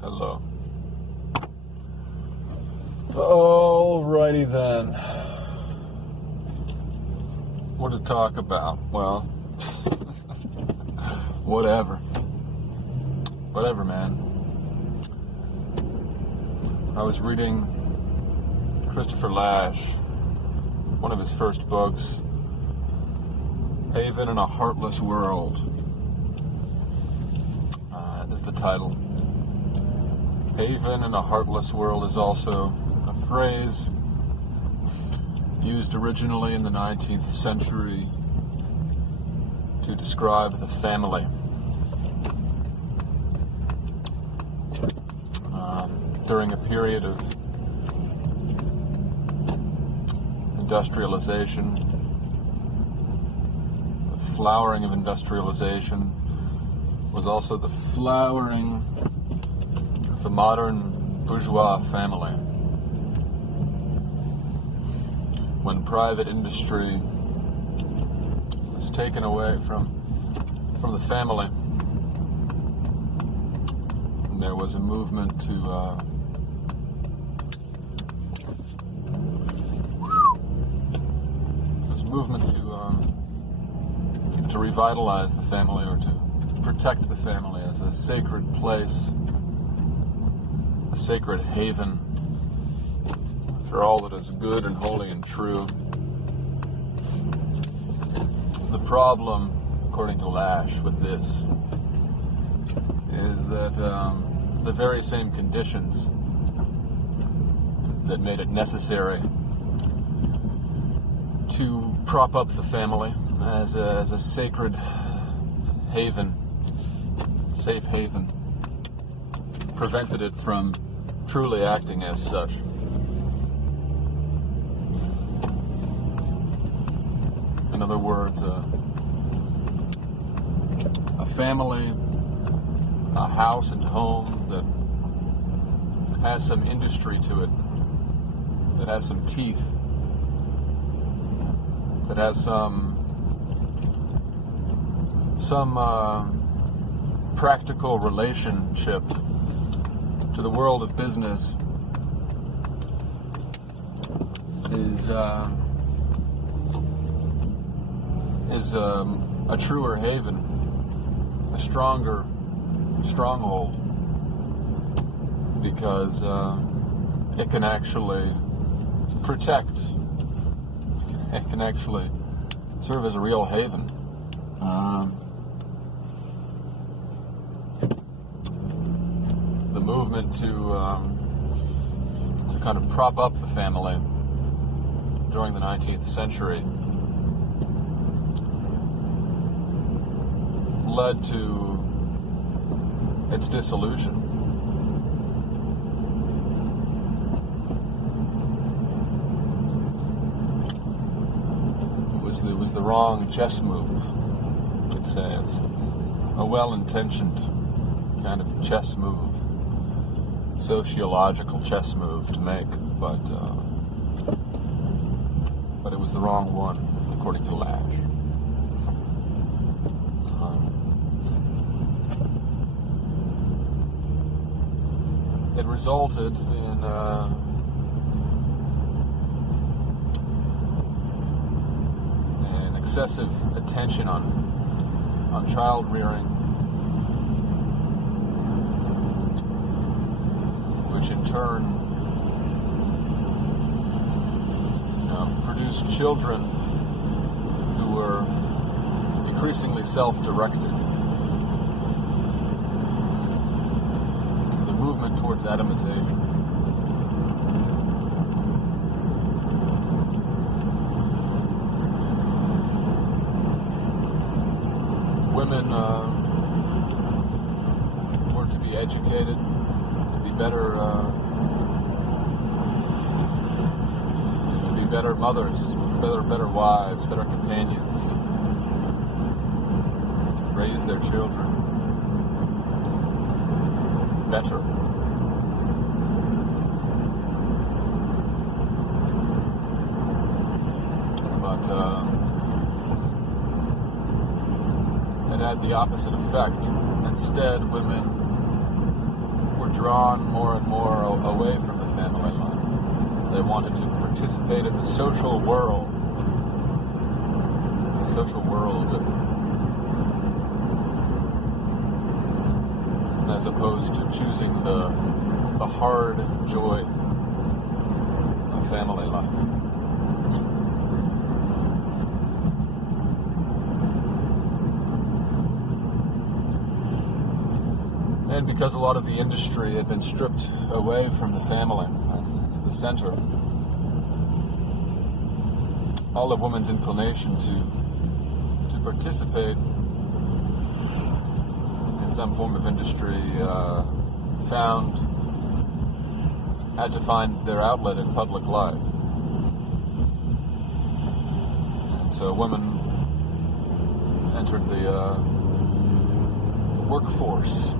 Hello. Alrighty then. What to talk about? Well, whatever. Whatever, man. I was reading Christopher Lasch, one of his first books, Haven in a Heartless World, is the title. Haven in a Heartless World is also a phrase used originally in the 19th century to describe the family. During a period of industrialization, the flowering of industrialization was also the flowering of the modern bourgeois family. When private industry was taken away from the family, there was a movement to revitalize the family, or to protect the family as a sacred place, a sacred haven for all that is good and holy and true. The problem, according to Lasch, with this is that the very same conditions that made it necessary to prop up the family as a sacred haven, safe haven, prevented it from truly acting as such. In other words, a family, a house and home that has some industry to it, that has some teeth, that has some practical relationship to the world of business is a truer haven, a stronger stronghold, because it can actually protect, it can actually serve as a real haven. The movement to kind of prop up the family during the 19th century led to its dissolution. It was the wrong chess move, it says. A well-intentioned kind of chess move, sociological chess move to make, but it was the wrong one, according to Lasch. It resulted in an excessive attention on child rearing, which in turn produced children who were increasingly self-directed. The movement towards atomization. Women were to be educated, to be better mothers, better wives, better companions, raise their children better. But it had the opposite effect. Instead, women were drawn more and more away from the family life. They wanted to participate in the social world. The social world, as opposed to choosing the hard joy of family life. And because a lot of the industry had been stripped away from the family as the center, all of women's inclination to participate in some form of industry had to find their outlet in public life. And so women entered the workforce.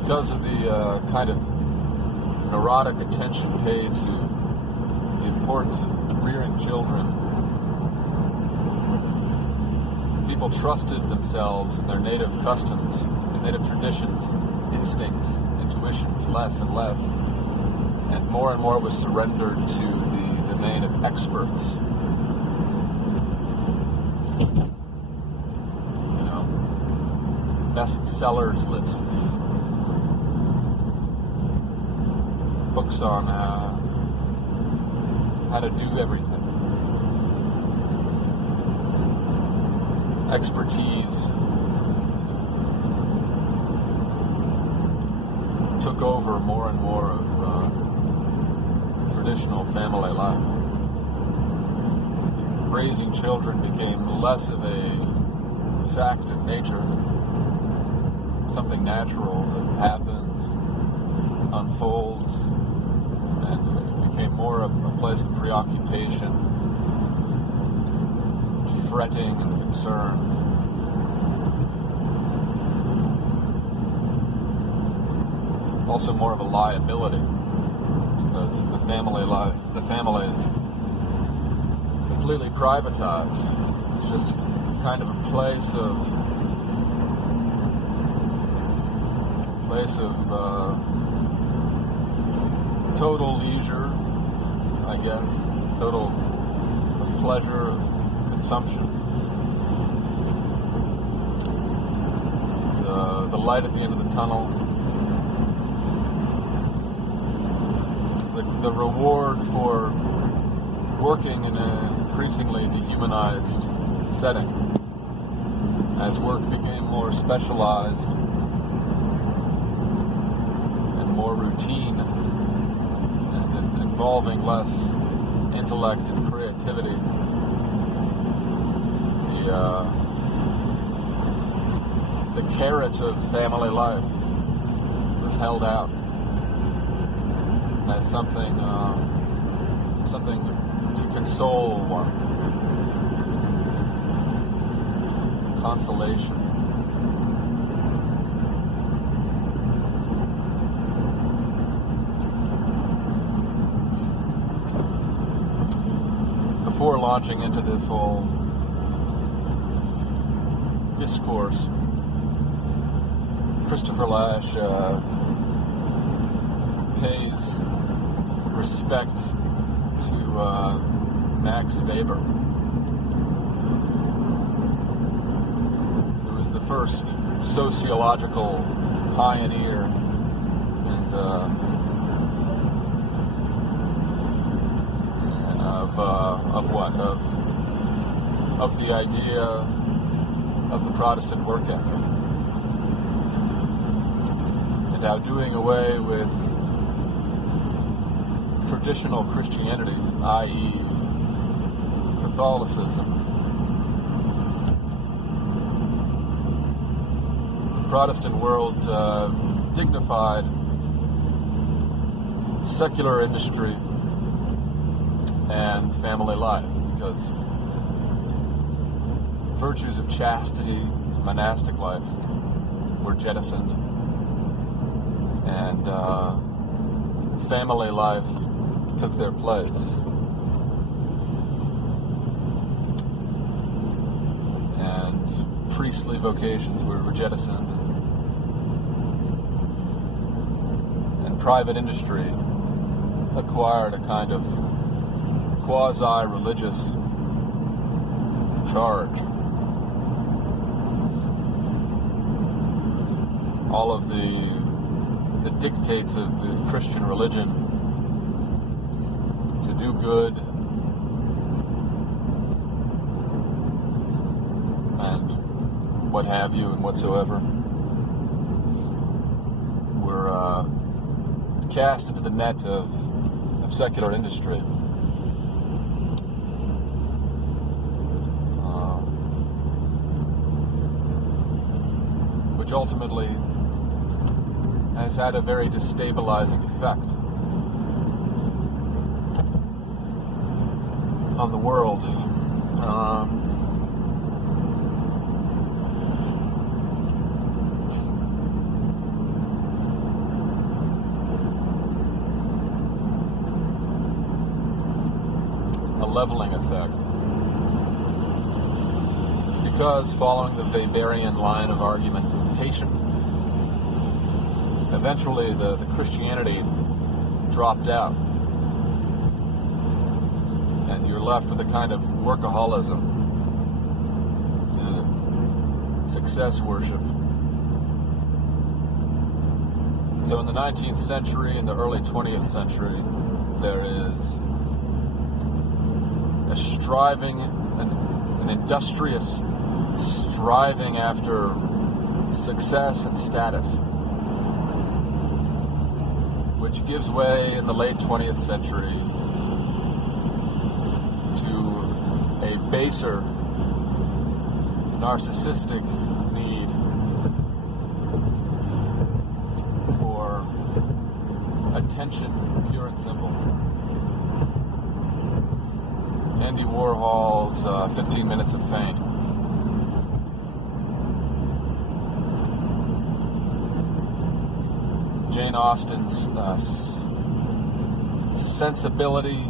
Because of the kind of neurotic attention paid to the importance of rearing children, people trusted themselves and their native customs, and native traditions, instincts, intuitions less and less, and more was surrendered to the domain of experts. You know, bestsellers lists. Books on how to do everything. Expertise took over more and more of traditional family life. Raising children became less of a fact of nature, something natural that happens, unfolds, and it became more a place of preoccupation, fretting and concern. Also more of a liability, because the family is completely privatized. It's just kind of a place of total leisure, I guess, total of pleasure, of consumption. The light at the end of the tunnel, the reward for working in an increasingly dehumanized setting. As work became more specialized and more routine, involving less intellect and creativity, the carrot of family life was held out as something to console one, consolation. Before launching into this whole discourse, Christopher Lasch pays respect to Max Weber, who was the first sociological pioneer and of the idea of the Protestant work ethic, and how doing away with traditional Christianity, i.e. Catholicism, the Protestant world dignified secular industry and family life, because virtues of chastity, monastic life were jettisoned, and family life took their place. priestly vocations were jettisoned, and private industry acquired a kind of quasi-religious charge. All of the dictates of the Christian religion to do good and what have you and whatsoever were cast into the net of secular industry. Which ultimately has had a very destabilizing effect on the world. A leveling effect. Because following the Weberian line of argumentation, eventually the Christianity dropped out, and you're left with a kind of workaholism, success worship. So in the 19th century and the early 20th century, there is a striving, an industrious striving after success and status, which gives way in the late 20th century to a baser, narcissistic need for attention, pure and simple. Andy Warhol's 15 Minutes of Fame. Jane Austen's sensibility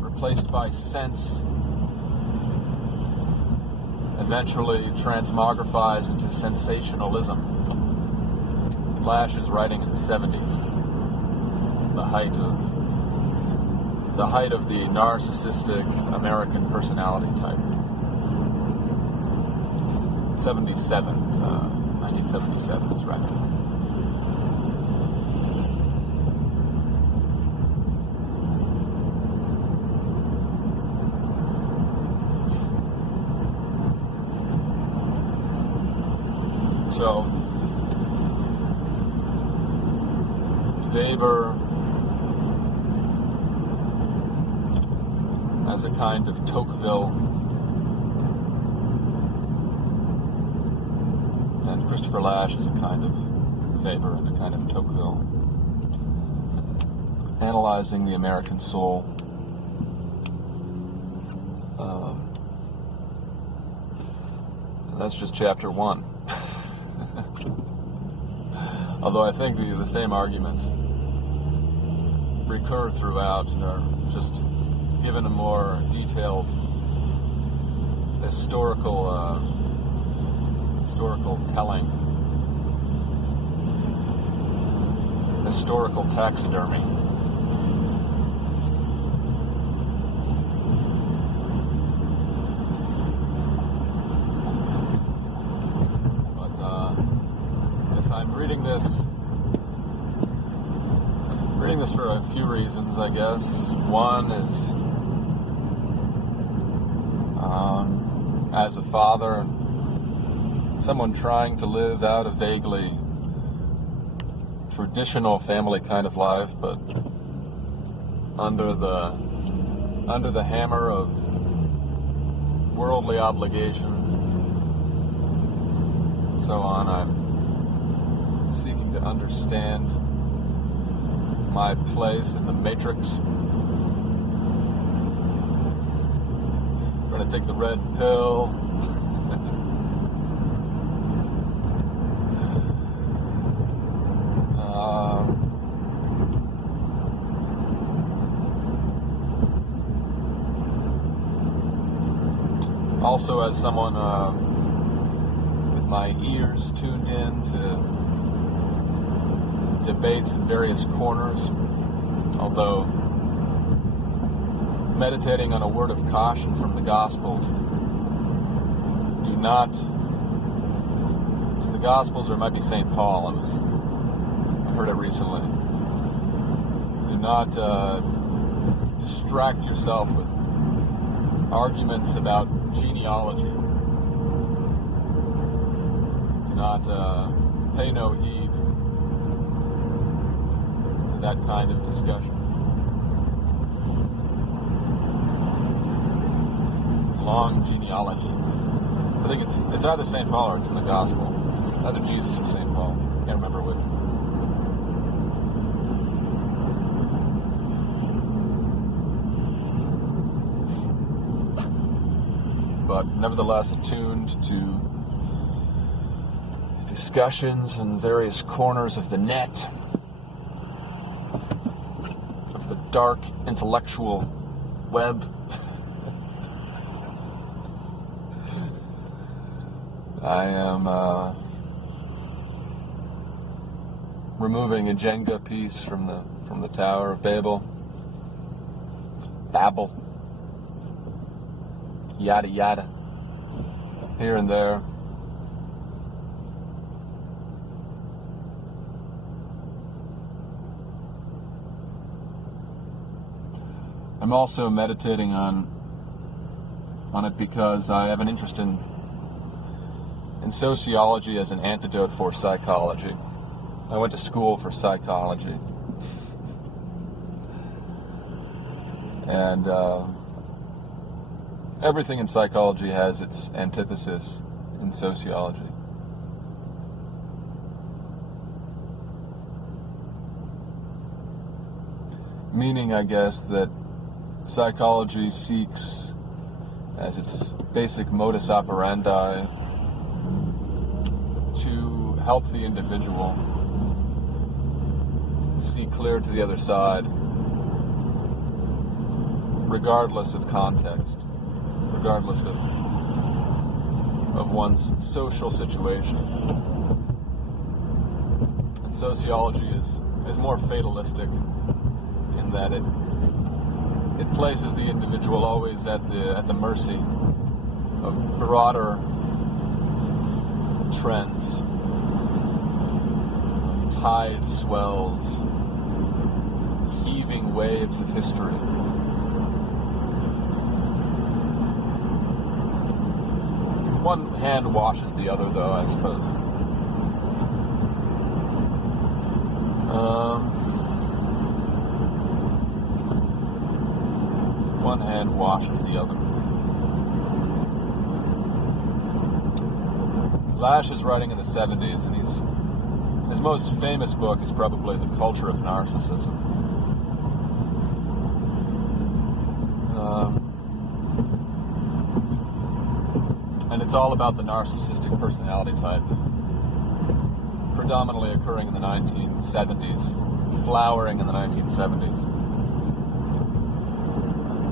replaced by sense eventually transmogrifies into sensationalism. Lash's writing in the 70s, the height of the narcissistic American personality type. 1977 is right. So, Weber as a kind of Tocqueville, and Christopher Lasch as a kind of Weber and a kind of Tocqueville, analyzing the American soul. That's just chapter 1. Although I think the same arguments recur throughout and are just given a more detailed historical telling, historical taxidermy. I'm reading this for a few reasons, I guess. One is, as a father, someone trying to live out a vaguely traditional family kind of life, but under the hammer of worldly obligation, so on. I'm seeking to understand my place in the matrix. I'm going to take the red pill. Also, as someone my ears tuned in to debates in various corners, although meditating on a word of caution from the Gospels. Do not, to the Gospels, or it might be St. Paul, I heard it recently. Do not distract yourself with arguments about genealogy. Do not pay no heed to that kind of discussion. Long genealogies. I think it's either St. Paul or it's in the Gospel. Either Jesus or St. Paul. Can't remember which. But nevertheless attuned to discussions in various corners of the net, of the dark intellectual web. I am removing a Jenga piece from the Tower of Babel. Yada yada. Here and there. I'm also meditating on it because I have an interest in sociology as an antidote for psychology. I went to school for psychology. And everything in psychology has its antithesis in sociology. Meaning, I guess, that psychology seeks, as its basic modus operandi, to help the individual see clear to the other side, regardless of context, regardless of one's social situation. And sociology is more fatalistic in that it places the individual always at the mercy of broader trends, tide swells, heaving waves of history. One hand washes the other, though, I suppose. One hand washes the other. Lash is writing in the 70s, and his most famous book is probably The Culture of Narcissism. And it's all about the narcissistic personality type, predominantly occurring in the 1970s, flowering in the 1970s.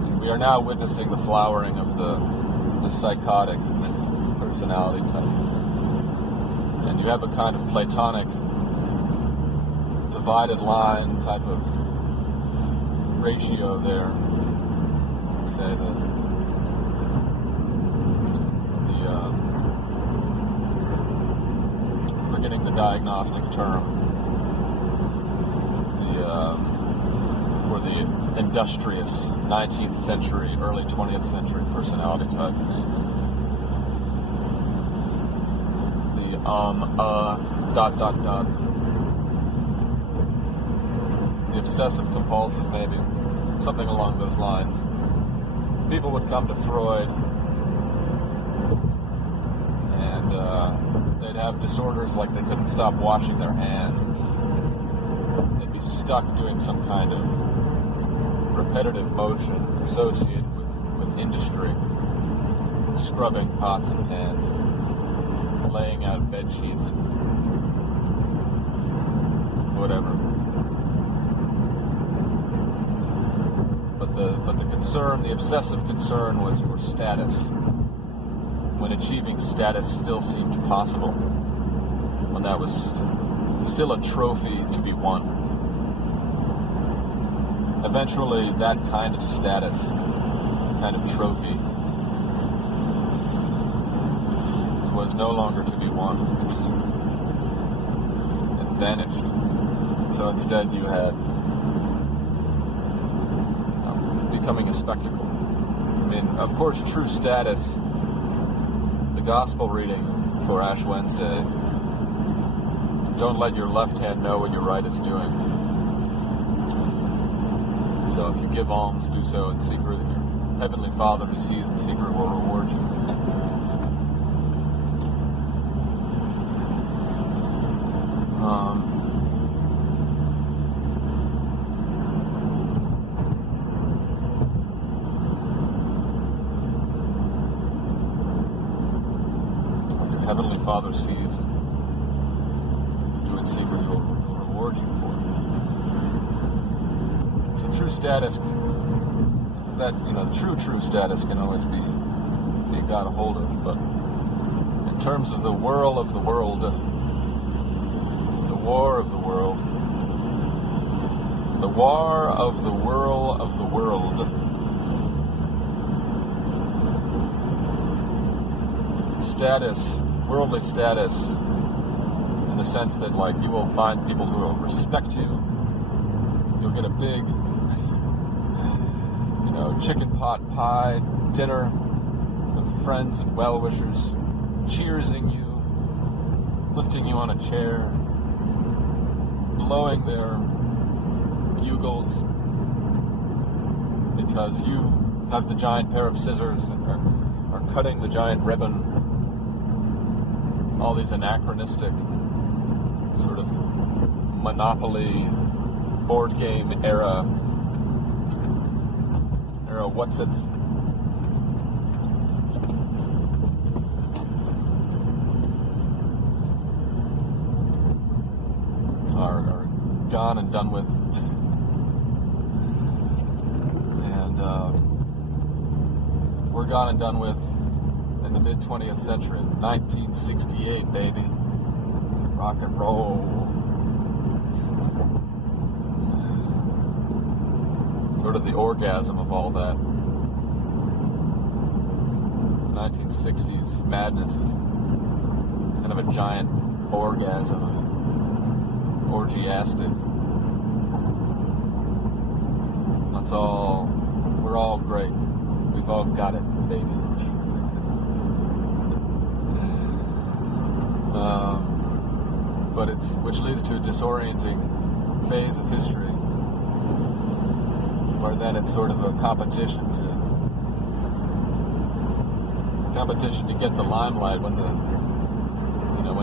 And we are now witnessing the flowering of the psychotic personality type. And you have a kind of Platonic divided line type of ratio there. Say that forgetting the diagnostic term, for the industrious 19th century, early 20th century personality type. The obsessive compulsive, maybe. Something along those lines. People would come to Freud and they'd have disorders like they couldn't stop washing their hands. They'd be stuck doing some kind of repetitive motion associated with industry, scrubbing pots and pans, laying out bed sheets, whatever. But the concern, the obsessive concern, was for status. when achieving status still seemed possible, when that was still a trophy to be won. Eventually, that kind of status, kind of trophy, was no longer to be won. It vanished. So instead you had becoming a spectacle. I mean, of course, true status, the gospel reading for Ash Wednesday, don't let your left hand know what your right is doing. So if you give alms, do so in secret, and your Heavenly Father who sees in secret will reward you. Heavenly Father sees, do in secret, He will reward you for it. So true status, that, true status can always be got a hold of, but in terms of the whirl of the world, the war of the world, the war of the whirl of the world, status, worldly status, in the sense that, like, you will find people who will respect you. You'll get a big, chicken pot pie dinner with friends and well-wishers, cheersing you, lifting you on a chair, blowing their bugles because you have the giant pair of scissors and are cutting the giant ribbon. All these anachronistic sort of Monopoly board game era what's it? Are gone and done with. And we're gone and done with in the mid-20th century, 1968, baby. Rock and roll. Sort of the orgasm of all that. 1960s madness is kind of a giant orgasm of orgiastic. We're all great. We've all got it, baby. Which leads to a disorienting phase of history, where then it's sort of a competition to get the limelight when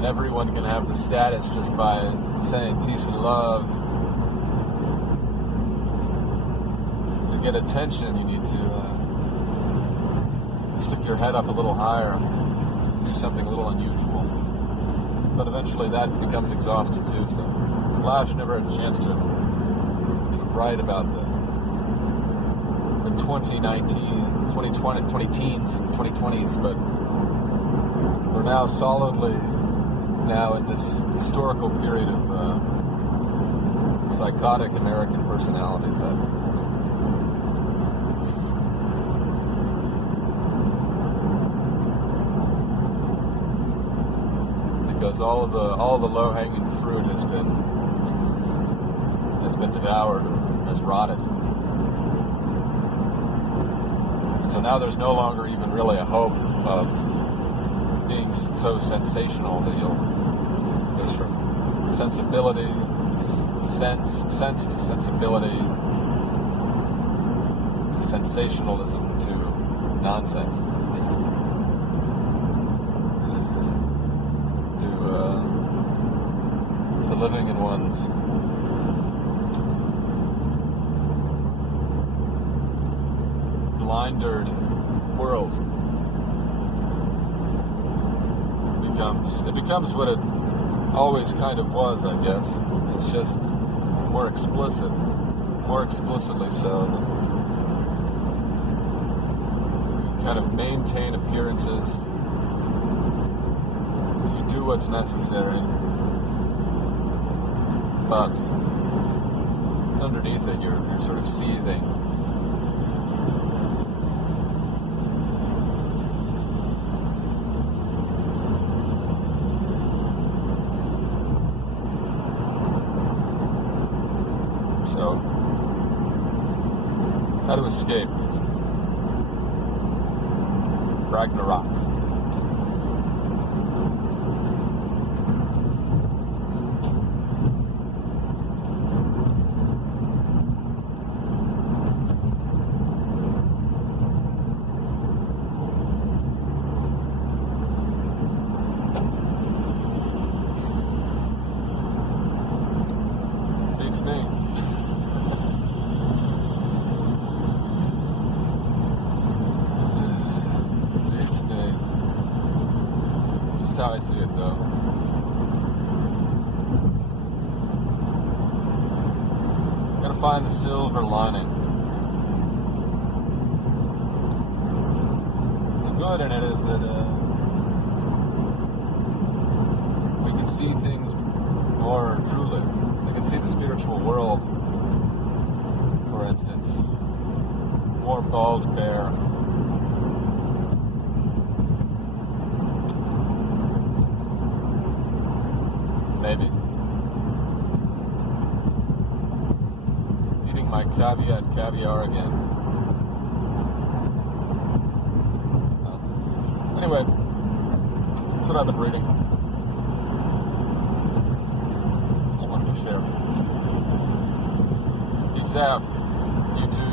everyone can have the status just by saying peace and love. To get attention, you need to stick your head up a little higher, do something a little unusual. But eventually that becomes exhausting too, so Lash never had a chance to write about the 20teens and 2020s, but we're now solidly in this historical period of psychotic American personality type. Because all the low-hanging fruit has been devoured, has rotted. And so now there's no longer even really a hope of being so sensational that goes from sensibility, sense to sensibility, to sensationalism, to nonsense. To living in one's blindered world. It becomes what it always kind of was, I guess. It's just more explicitly so. You kind of maintain appearances, do what's necessary, but underneath it, you're sort of seething. So, how to escape? Ragnarok. Beats me. Just how I see it, though. Gotta find the silver lining. The good in it is that we can see things more truly. We can see the spiritual world, for instance, more bald bare. Maybe. Eating my caviar again. Anyway, that's what I've been reading. Just wanted to share. Peace out, YouTube.